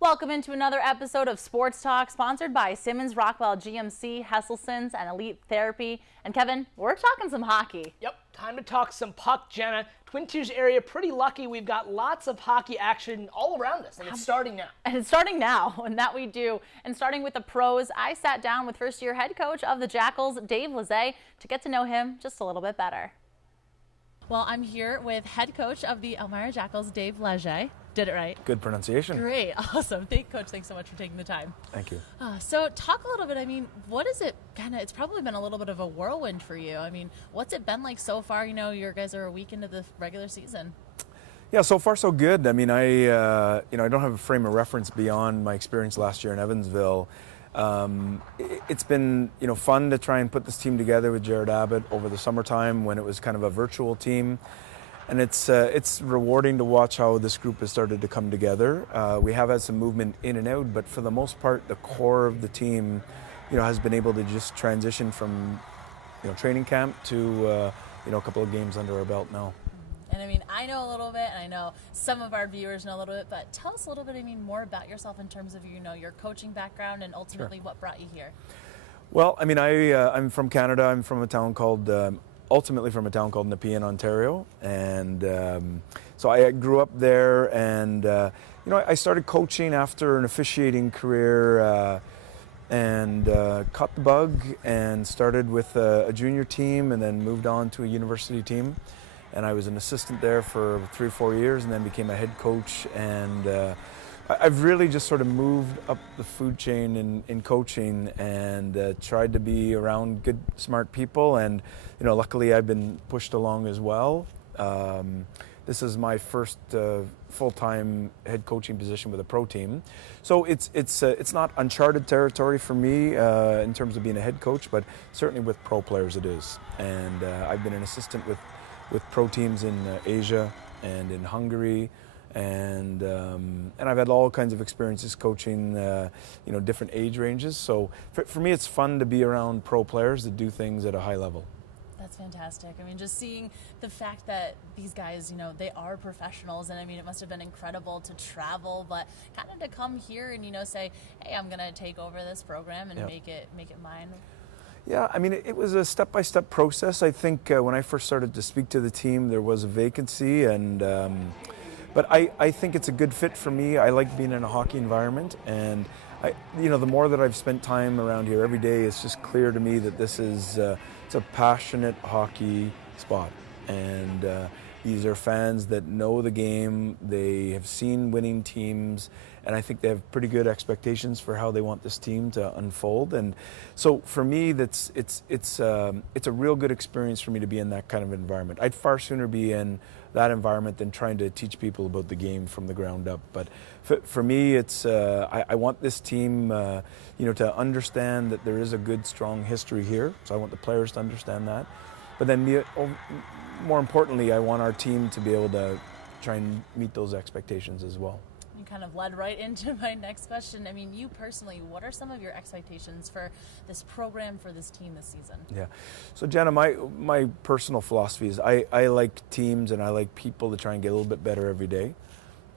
Welcome into another episode of Sports Talk, sponsored by Simmons Rockwell GMC, Hesselson's, and Elite Therapy. And Kevin, we're talking some hockey. Yep, time to talk some puck, Jenna. Twin Cities area, pretty lucky. We've got lots of hockey action all around us, and it's starting now. And it's starting now, and that we do. And starting with the pros, I sat down with first-year head coach of the Jackals, Dave Lezay, to get to know him just a little bit better. Well, I'm here with head coach of the Elmira Jackals, Dave Lezay. Did it right? Good pronunciation. Great. Awesome. Coach, thanks so much for taking the time. Thank you. So talk a little bit, what is it it's probably been a little bit of a whirlwind for you. What's it been like so far? You know, you guys are a week into the regular season. Yeah, so far so good. I don't have a frame of reference beyond my experience last year in Evansville. It's been, fun to try and put this team together with Jared Abbott over the summertime when it was kind of a virtual team. And it's rewarding to watch how this group has started to come together. We have had some movement in and out, but for the most part, the core of the team, has been able to just transition from, training camp to, a couple of games under our belt now. And I know a little bit, and I know some of our viewers know a little bit, but tell us a little bit, more about yourself in terms of, your coaching background and ultimately Sure. what brought you here. Well, I'm from Canada. I'm from a town called ultimately from a town called Nepean, Ontario, and so I grew up there, and I started coaching after an officiating career, and caught the bug and started with a junior team, and then moved on to a university team, and I was an assistant there for 3 or 4 years, and then became a head coach, and I've really just sort of moved up the food chain in coaching, and tried to be around good, smart people, and luckily I've been pushed along as well. This is my first full-time head coaching position with a pro team, so it's not uncharted territory for me in terms of being a head coach, but certainly with pro players it is. And I've been an assistant with pro teams in Asia and in Hungary. And I've had all kinds of experiences coaching, different age ranges. So for me, it's fun to be around pro players that do things at a high level. That's fantastic. Just seeing the fact that these guys, they are professionals, and it must have been incredible to travel, but kind of to come here and, say, hey, I'm going to take over this program and Yep. make it mine. Yeah, it was a step-by-step process. I think when I first started to speak to the team, there was a vacancy, and but I think it's a good fit for me. I like being in a hockey environment, and the more that I've spent time around here every day, it's just clear to me that this is it's a passionate hockey spot, and these are fans that know the game. They have seen winning teams, and I think they have pretty good expectations for how they want this team to unfold. And so for me, it's a real good experience for me to be in that kind of environment. I'd far sooner be in that environment than trying to teach people about the game from the ground up. But for me, it's I want this team to understand that there is a good, strong history here. So I want the players to understand that. But then more importantly, I want our team to be able to try and meet those expectations as well. You kind of led right into my next question. You personally, what are some of your expectations for this program, for this team this season? Yeah. So Jenna, my personal philosophy is I like teams and I like people to try and get a little bit better every day.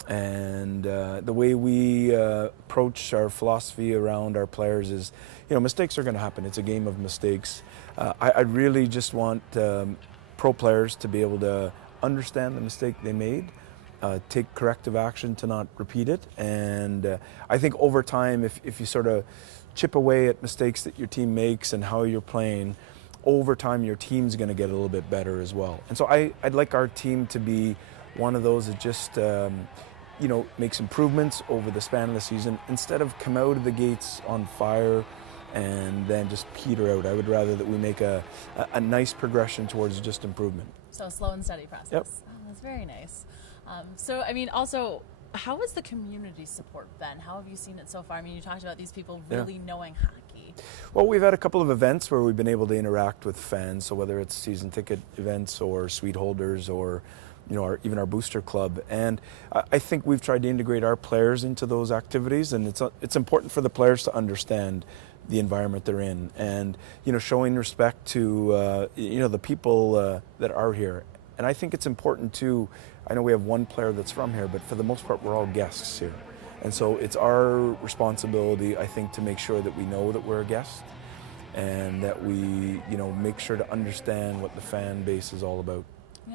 And the way we approach our philosophy around our players is, mistakes are going to happen. It's a game of mistakes. I really just want pro players to be able to understand the mistake they made, take corrective action to not repeat it. And I think over time, if you sort of chip away at mistakes that your team makes and how you're playing, over time your team's going to get a little bit better as well. And so I'd like our team to be one of those that just makes improvements over the span of the season instead of come out of the gates on fire and then just peter out. I would rather that we make a nice progression towards just improvement. So a slow and steady process. Yep. Oh, that's very nice. Also, how has the community support been? How have you seen it so far? You talked about these people really knowing hockey. Well, we've had a couple of events where we've been able to interact with fans, so whether it's season ticket events or suite holders or even our booster club. And I think we've tried to integrate our players into those activities, and it's important for the players to understand the environment they're in, and showing respect to the people that are here. And I think it's important too. I know we have one player that's from here, but for the most part we're all guests here, And so it's our responsibility, I think, to make sure that we know that we're a guest and that we, make sure to understand what the fan base is all about.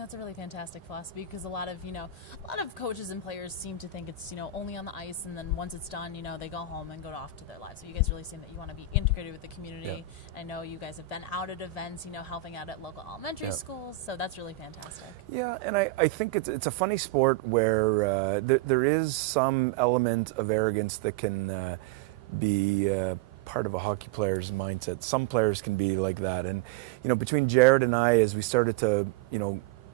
It's a really fantastic philosophy because a lot of coaches and players seem to think it's, only on the ice, and then once it's done, they go home and go off to their lives. So you guys really seem that you want to be integrated with the community. Yeah. I know you guys have been out at events, helping out at local elementary schools. So that's really fantastic. Yeah, and I think it's a funny sport where there is some element of arrogance that can be part of a hockey player's mindset. Some players can be like that. And, between Jared and I, as we started to,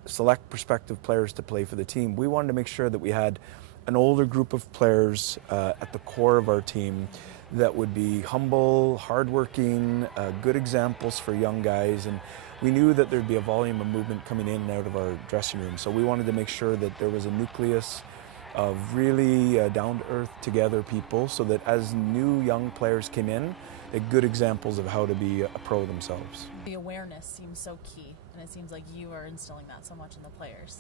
select prospective players to play for the team, we wanted to make sure that we had an older group of players at the core of our team that would be humble, hardworking, good examples for young guys. And we knew that there'd be a volume of movement coming in and out of our dressing room. So we wanted to make sure that there was a nucleus of really down-to-earth together people, so that as new young players came in, they're good examples of how to be a pro themselves. The awareness seems so key, and it seems like you are instilling that so much in the players.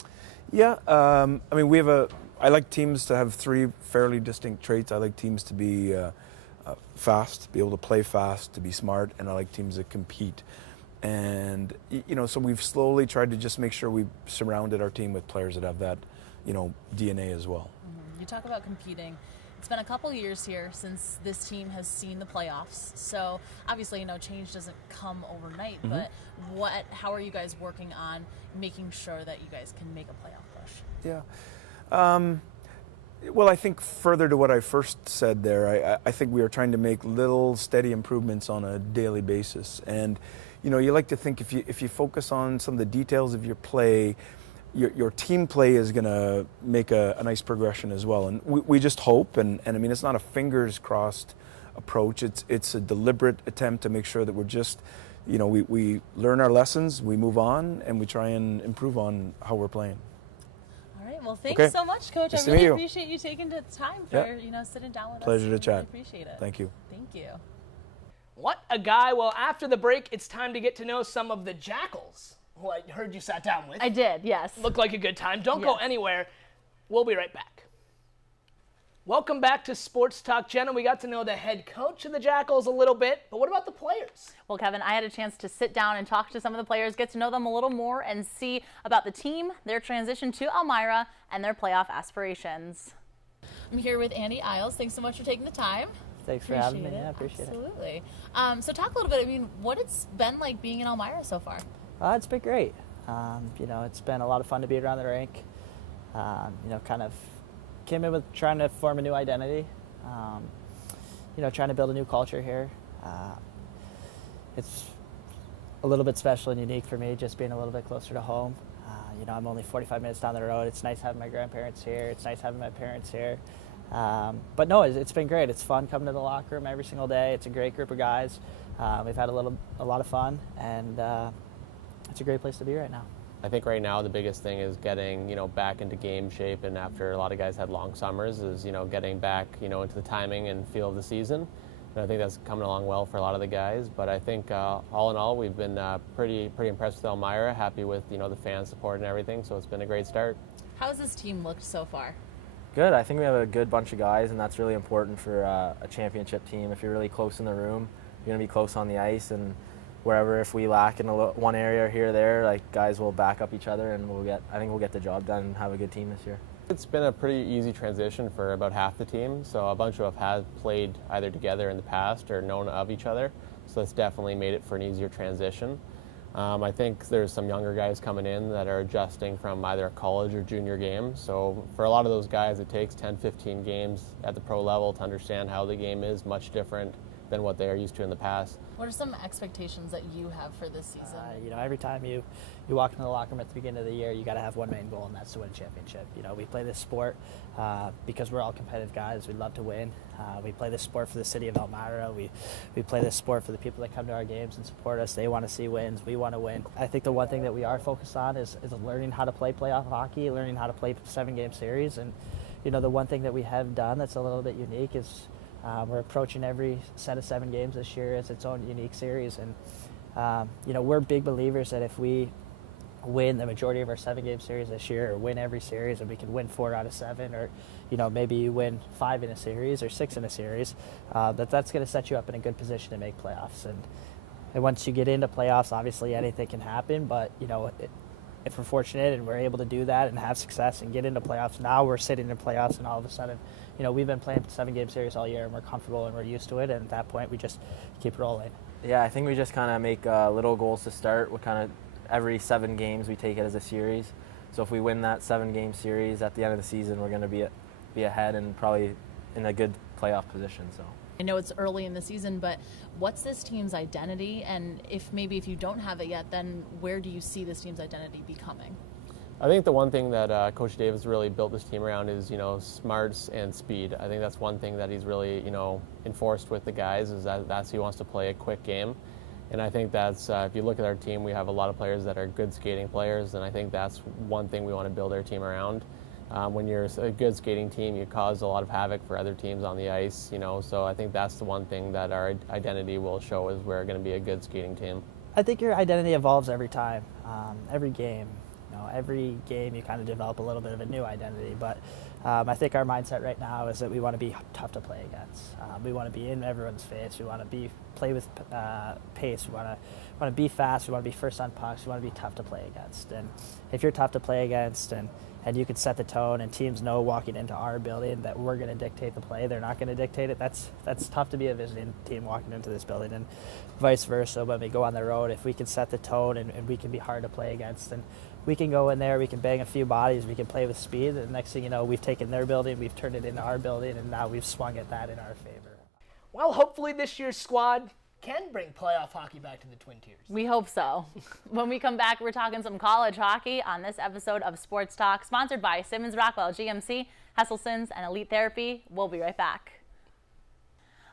Yeah, I like teams to have three fairly distinct traits. I like teams to be fast, be able to play fast, to be smart, and I like teams that compete. And, so we've slowly tried to just make sure we've surrounded our team with players that have that, DNA as well. Mm-hmm. You talk about competing. It's been a couple years here since this team has seen the playoffs. So obviously, change doesn't come overnight, Mm-hmm. but how are you guys working on making sure that you guys can make a playoff push? Yeah. Well, I think further to what I first said there, I think we are trying to make little steady improvements on a daily basis. And, you like to think if you focus on some of the details of your play, your team play is going to make a nice progression as well. And we just hope, and I mean, it's not a fingers crossed approach. It's a deliberate attempt to make sure that we're just, we learn our lessons, we move on, and we try and improve on how we're playing. All right. Well, thanks so much, Coach. Nice I really to meet you. appreciate you taking the time for, sitting down with us. Pleasure to chat. Really appreciate it. Thank you. Thank you. What a guy. Well, after the break, it's time to get to know some of the Jackals, who I heard you sat down with. I did, yes. Looked like a good time. Don't go anywhere. We'll be right back. Welcome back to Sports Talk, Jenna. We got to know the head coach of the Jackals a little bit, but what about the players? Well, Kevin, I had a chance to sit down and talk to some of the players, get to know them a little more, and see about the team, their transition to Elmira, and their playoff aspirations. I'm here with Andy Isles. Thanks so much for taking the time. Thanks for having me. Yeah, I appreciate it. Absolutely. So talk a little bit, what it's been like being in Elmira so far. It's been great. It's been a lot of fun to be around the rink. Kind of came in with trying to form a new identity. Trying to build a new culture here. It's a little bit special and unique for me, just being a little bit closer to home. I'm only 45 minutes down the road. It's nice having my grandparents here. It's nice having my parents here. But no, it's been great. It's fun coming to the locker room every single day. It's a great group of guys. We've had a lot of fun, and it's a great place to be right now. I think right now the biggest thing is getting, back into game shape, and after a lot of guys had long summers, is, getting back, into the timing and feel of the season. And I think that's coming along well for a lot of the guys. But I think all in all, we've been pretty impressed with Elmira, happy with, the fan support and everything. So it's been a great start. How has this team looked so far? Good. I think we have a good bunch of guys, and that's really important for a championship team. If you're really close in the room, you're going to be close on the ice, and wherever, if we lack in one area here or there, like, guys will back up each other, and I think we'll get the job done and have a good team this year. It's been a pretty easy transition for about half the team. So a bunch of us have played either together in the past or known of each other. So it's definitely made it for an easier transition. I think there's some younger guys coming in that are adjusting from either a college or junior game. So for a lot of those guys, it takes 10, 15 games at the pro level to understand how the game is much different than what they are used to in the past. What are some expectations that you have for this season? Every time you walk into the locker room at the beginning of the year, you got to have one main goal, and that's to win a championship. We play this sport because we're all competitive guys. We love to win. We play this sport for the city of Elmira. We play this sport for the people that come to our games and support us. They want to see wins. We want to win. I think the one thing that we are focused on is learning how to play playoff hockey, learning how to play 7-game series. And, the one thing that we have done that's a little bit unique is we're approaching every set of 7 games this year as its own unique series. And, we're big believers that if we win the majority of our 7-game series this year, or win every series, and we can win 4 out of 7, or maybe you win 5 in a series or 6 in a series, that's going to set you up in a good position to make playoffs. And once you get into playoffs, obviously anything can happen, but if we're fortunate and we're able to do that and have success and get into playoffs, now we're sitting in playoffs and all of a sudden, we've been playing 7-game series all year and we're comfortable and we're used to it, and at that point we just keep rolling. Yeah, I think we just kind of make little goals to start. We kind of every 7 games we take it as a series. So if we win that 7-game series at the end of the season, we're going to be ahead and probably in a good playoff position. So I know it's early in the season, but what's this team's identity? And if you don't have it yet, then where do you see this team's identity becoming? I think the one thing that Coach Davis really built this team around is, smarts and speed. I think that's one thing that he's really, enforced with the guys, is that he wants to play a quick game. And I think that's, if you look at our team, we have a lot of players that are good skating players, and I think that's one thing we want to build our team around. When you're a good skating team, you cause a lot of havoc for other teams on the ice, so I think that's the one thing that our identity will show, is we're going to be a good skating team. I think your identity evolves every time, every game. Every game you kind of develop a little bit of a new identity, but I think our mindset right now is that we want to be tough to play against. We want to be in everyone's face. We want to play with pace. We want to be fast. We want to be first on pucks. We want to be tough to play against. And if you're tough to play against and you can set the tone, and teams know walking into our building that we're going to dictate the play, they're not going to dictate it, that's tough to be a visiting team walking into this building, and vice versa. When we go on the road, if we can set the tone and we can be hard to play against, then we can go in there, we can bang a few bodies, we can play with speed, and the next thing you know, we've taken their building, we've turned it into our building, and now we've swung at that in our favor. Well, hopefully this year's squad can bring playoff hockey back to the Twin Tiers. We hope so. When we come back, we're talking some college hockey on this episode of Sports Talk, sponsored by Simmons Rockwell GMC, Hesselson's, and Elite Therapy. We'll be right back.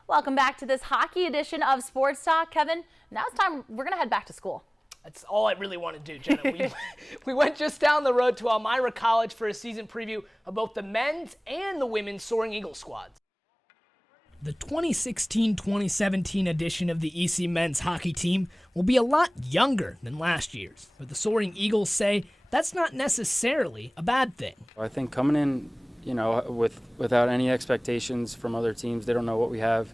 Welcome back to this hockey edition of Sports Talk. Kevin, now it's time, we're going to head back to school. That's all I really want to do, Jenna. We went just down the road to Elmira College for a season preview of both the men's and the women's Soaring Eagle squads. The 2016-2017 edition of the EC men's hockey team will be a lot younger than last year's, but the Soaring Eagles say that's not necessarily a bad thing. I think coming in, without any expectations from other teams, they don't know what we have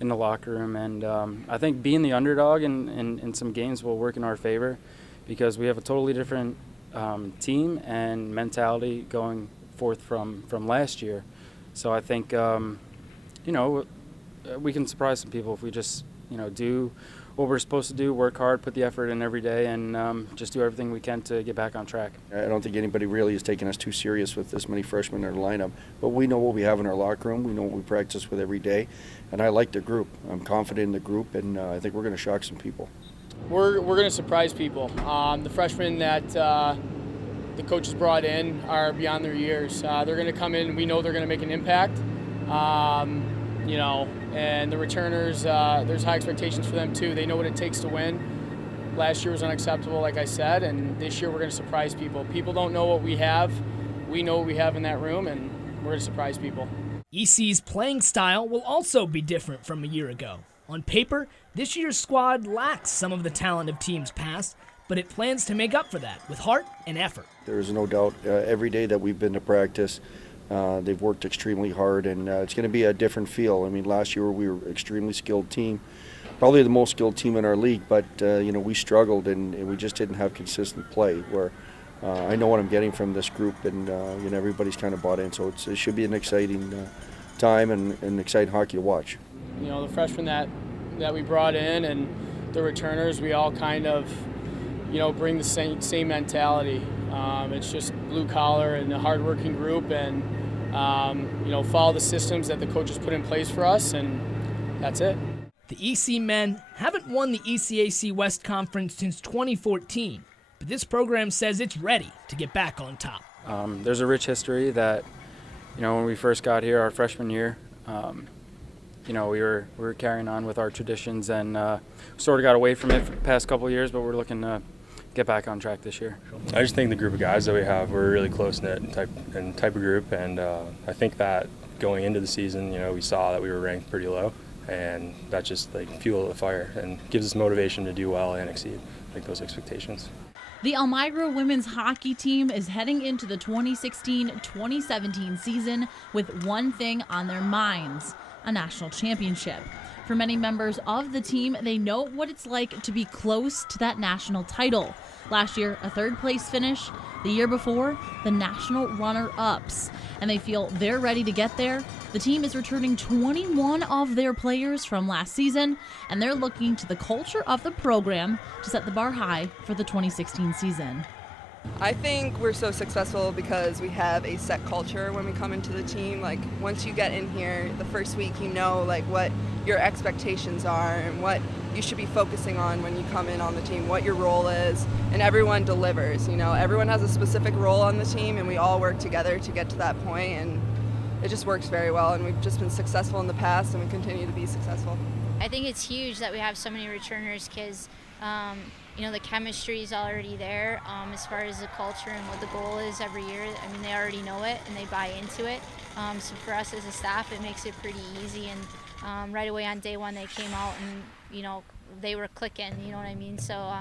in the locker room, and I think being the underdog in some games will work in our favor, because we have a totally different team and mentality going forth from last year. So I think we can surprise some people if we just do what we're supposed to do, work hard, put the effort in every day, and just do everything we can to get back on track. I don't think anybody really is taking us too serious with this many freshmen in our lineup, but we know what we have in our locker room. We know what we practice with every day, and I like the group. I'm confident in the group, and I think we're going to shock some people. We're going to surprise people. The freshmen that the coaches brought in are beyond their years. They're going to come in. We know they're going to make an impact. And the returners, there's high expectations for them too. They know what it takes to win. Last year was unacceptable, like I said, and this year we're going to surprise people. People don't know what we have. We know what we have in that room, and we're going to surprise people. EC's playing style will also be different from a year ago. On paper, this year's squad lacks some of the talent of teams past, but it plans to make up for that with heart and effort. There is no doubt every day that we've been to practice, they've worked extremely hard, and it's going to be a different feel. I mean, last year we were an extremely skilled team, probably the most skilled team in our league, but we struggled and we just didn't have consistent play. Where I know what I'm getting from this group, and everybody's kind of bought in, so it should be an exciting time and exciting hockey to watch. The freshmen that we brought in and the returners, we all kind of bring the same mentality. It's just blue collar and a hardworking group, and follow the systems that the coaches put in place for us, and that's it. The EC men haven't won the ECAC West Conference since 2014, but this program says it's ready to get back on top. There's a rich history that, when we first got here, our freshman year, we were carrying on with our traditions, and sort of got away from it for the past couple of years, but we're looking to get back on track this year. I just think the group of guys that we have, we're a really close-knit type of group, and I think that going into the season, we saw that we were ranked pretty low, and that just fuel the fire and gives us motivation to do well and exceed those expectations. The Elmira women's hockey team is heading into the 2016-2017 season with one thing on their minds: a national championship. For many members of the team, they know what it's like to be close to that national title. Last year, a third-place finish. The year before, the national runner-ups. And they feel they're ready to get there. The team is returning 21 of their players from last season, and they're looking to the culture of the program to set the bar high for the 2016 season. I think we're so successful because we have a set culture when we come into the team. Like, once you get in here, the first week you know like what your expectations are and what you should be focusing on when you come in on the team, what your role is, and everyone delivers. You know, everyone has a specific role on the team, and we all work together to get to that point, and it just works very well, and we've just been successful in the past, and we continue to be successful. I think it's huge that we have so many returners because, you know, the chemistry is already there as far as the culture and what the goal is every year. I mean, they already know it and they buy into it. So for us as a staff, it makes it pretty easy. And right away on day one, they came out and, you know, they were clicking, you know what I mean? So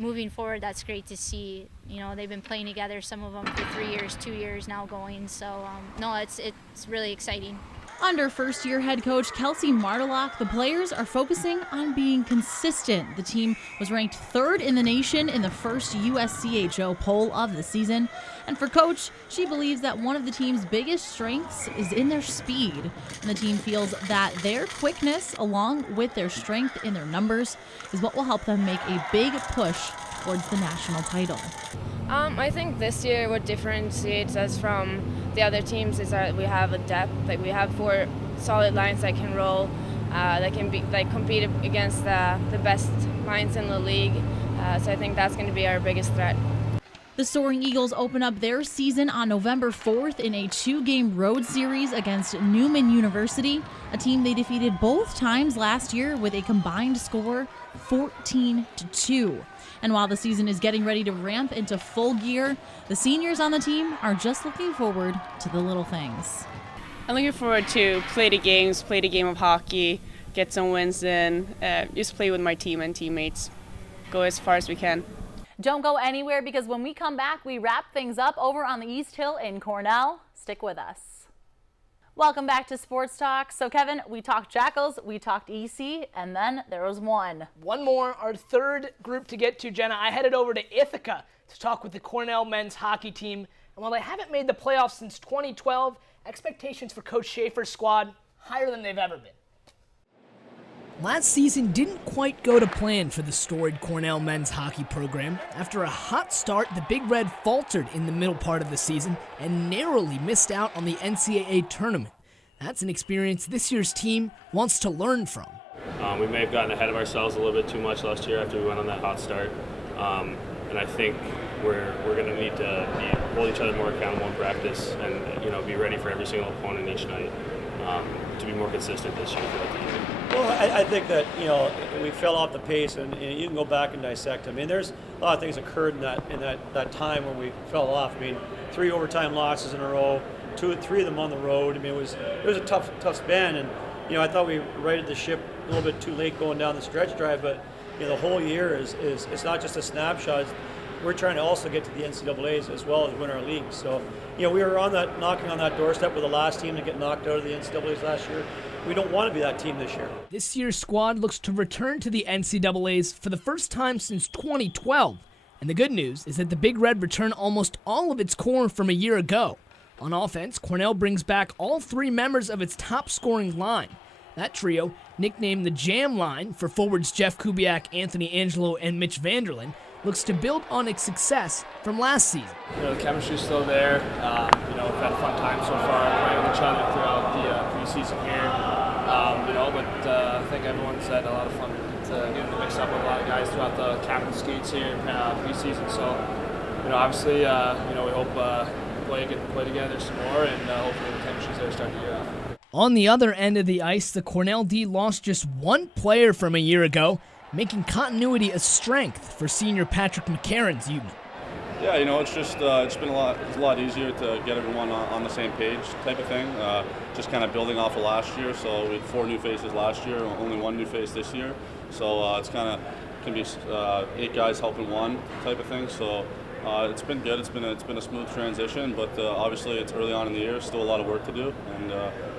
moving forward, that's great to see. You know, they've been playing together, some of them for 3 years, 2 years now going. So no, it's really exciting. Under first-year head coach Kelsey Martelock, the players are focusing on being consistent. The team was ranked 3rd in the nation in the first USCHO poll of the season. And for Coach, she believes that one of the team's biggest strengths is in their speed. And the team feels that their quickness, along with their strength in their numbers, is what will help them make a big push towards the national title. I think this year what differentiates us from the other teams is that we have a depth. Like, we have 4 solid lines that can roll, that can be compete against the best lines in the league. So I think that's going to be our biggest threat. The Soaring Eagles open up their season on November 4th in a 2-game road series against Newman University, a team they defeated both times last year with a combined score 14-2. And while the season is getting ready to ramp into full gear, the seniors on the team are just looking forward to the little things. I'm looking forward to play the games, play the game of hockey, get some wins in, just play with my team and teammates, go as far as we can. Don't go anywhere, because when we come back, we wrap things up over on the East Hill in Cornell. Stick with us. Welcome back to Sports Talk. So Kevin, we talked Jackals, we talked EC, and then there was one more, our third group to get to, Jenna. I headed over to Ithaca to talk with the Cornell men's hockey team. And while they haven't made the playoffs since 2012, expectations for Coach Schaefer's squad higher than they've ever been. Last season didn't quite go to plan for the storied Cornell men's hockey program. After a hot start, the Big Red faltered in the middle part of the season and narrowly missed out on the NCAA tournament. That's an experience this year's team wants to learn from. We may have gotten ahead of ourselves a little bit too much last year after we went on that hot start. And I think we're going to need to hold each other more accountable in practice and, you know, be ready for every single opponent each night to be more consistent this year throughout the year. Well, I think that, you know, we fell off the pace, and you can go back and dissect. I mean, there's a lot of things occurred in that time when we fell off. I mean, 3 overtime losses in a row, 3 of them on the road. I mean, it was a tough span, and you know, I thought we righted the ship a little bit too late going down the stretch drive. But you know, the whole year is it's not just a snapshot. We're trying to also get to the NCAAs as well as win our league. So, you know, we were knocking on that doorstep with the last team to get knocked out of the NCAAs last year. We don't want to be that team this year. This year's squad looks to return to the NCAAs for the first time since 2012. And the good news is that the Big Red returned almost all of its core from a year ago. On offense, Cornell brings back all 3 members of its top-scoring line. That trio, nicknamed the Jam Line for forwards Jeff Kubiak, Anthony Angelo, and Mitch Vanderlyn, looks to build on its success from last season. You know, the chemistry's still there. You know, we've had a fun time so far playing with each other throughout the preseason here. You know, but I think everyone's had a lot of fun getting to mix up with a lot of guys throughout the captain skates here in preseason. So, you know, obviously, you know, we hope get to play together some more, and hopefully the chemistry's there to start the year off. On the other end of the ice, the Cornell D lost just 1 player from a year ago, making continuity a strength for senior Patrick McCarron's unit. Yeah, you know, it's just it's been a lot easier to get everyone on the same page type of thing. Just kind of building off of last year. So we had 4 new faces last year, only 1 new face this year. So it's kind of can be 8 guys helping one type of thing. So it's been good. It's been a smooth transition, but obviously it's early on in the year. Still a lot of work to do,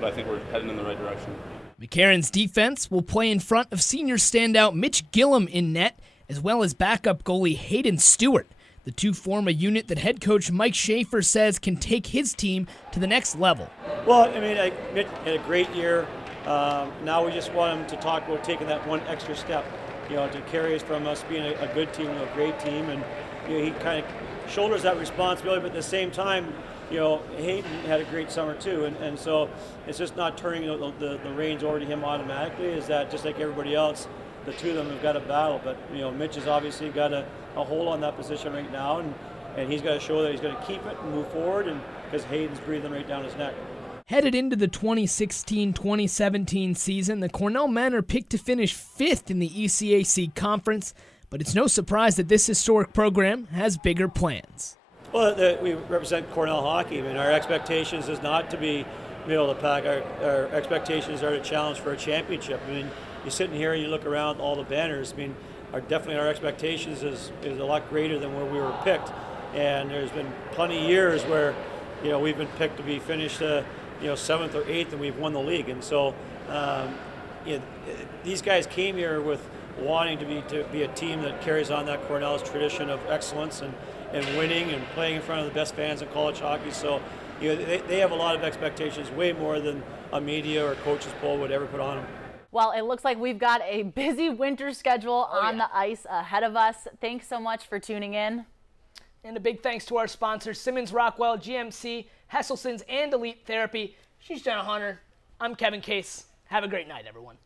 but I think we're heading in the right direction. McCarran's defense will play in front of senior standout Mitch Gillum in net, as well as backup goalie Hayden Stewart. The two form a unit that head coach Mike Schaefer says can take his team to the next level. Well, I mean, Mitch had a great year. Now we just want him to talk about taking that one extra step, to carry us from us being a good team to a great team. And he kind of shoulders that responsibility, but at the same time, Hayden had a great summer too. And so it's just not turning the reins over to him automatically. Is that just like everybody else, the two of them have got to battle. But, Mitch has obviously got a hold on that position right now, and he's got to show that he's going to keep it and move forward, and because Hayden's breathing right down his neck. Headed into the 2016-2017 season, the Cornell men are picked to finish 5th in the ECAC conference, but it's no surprise that this historic program has bigger plans. Well, we represent Cornell hockey. I mean, our expectations is not to be middle of the pack. Our expectations are to challenge for a championship. I mean, you're sitting here and you look around all the banners. I mean, definitely our expectations is a lot greater than where we were picked. And there's been plenty of years where, we've been picked to be finished 7th or 8th, and we've won the league. And so these guys came here with wanting to be a team that carries on that Cornell's tradition of excellence and winning and playing in front of the best fans in college hockey. So they have a lot of expectations, way more than a media or coaches poll would ever put on them. Well, it looks like we've got a busy winter schedule on the ice ahead of us. Thanks so much for tuning in. And a big thanks to our sponsors, Simmons Rockwell, GMC, Hesselson's, and Elite Therapy. She's Jenna Hunter. I'm Kevin Case. Have a great night, everyone.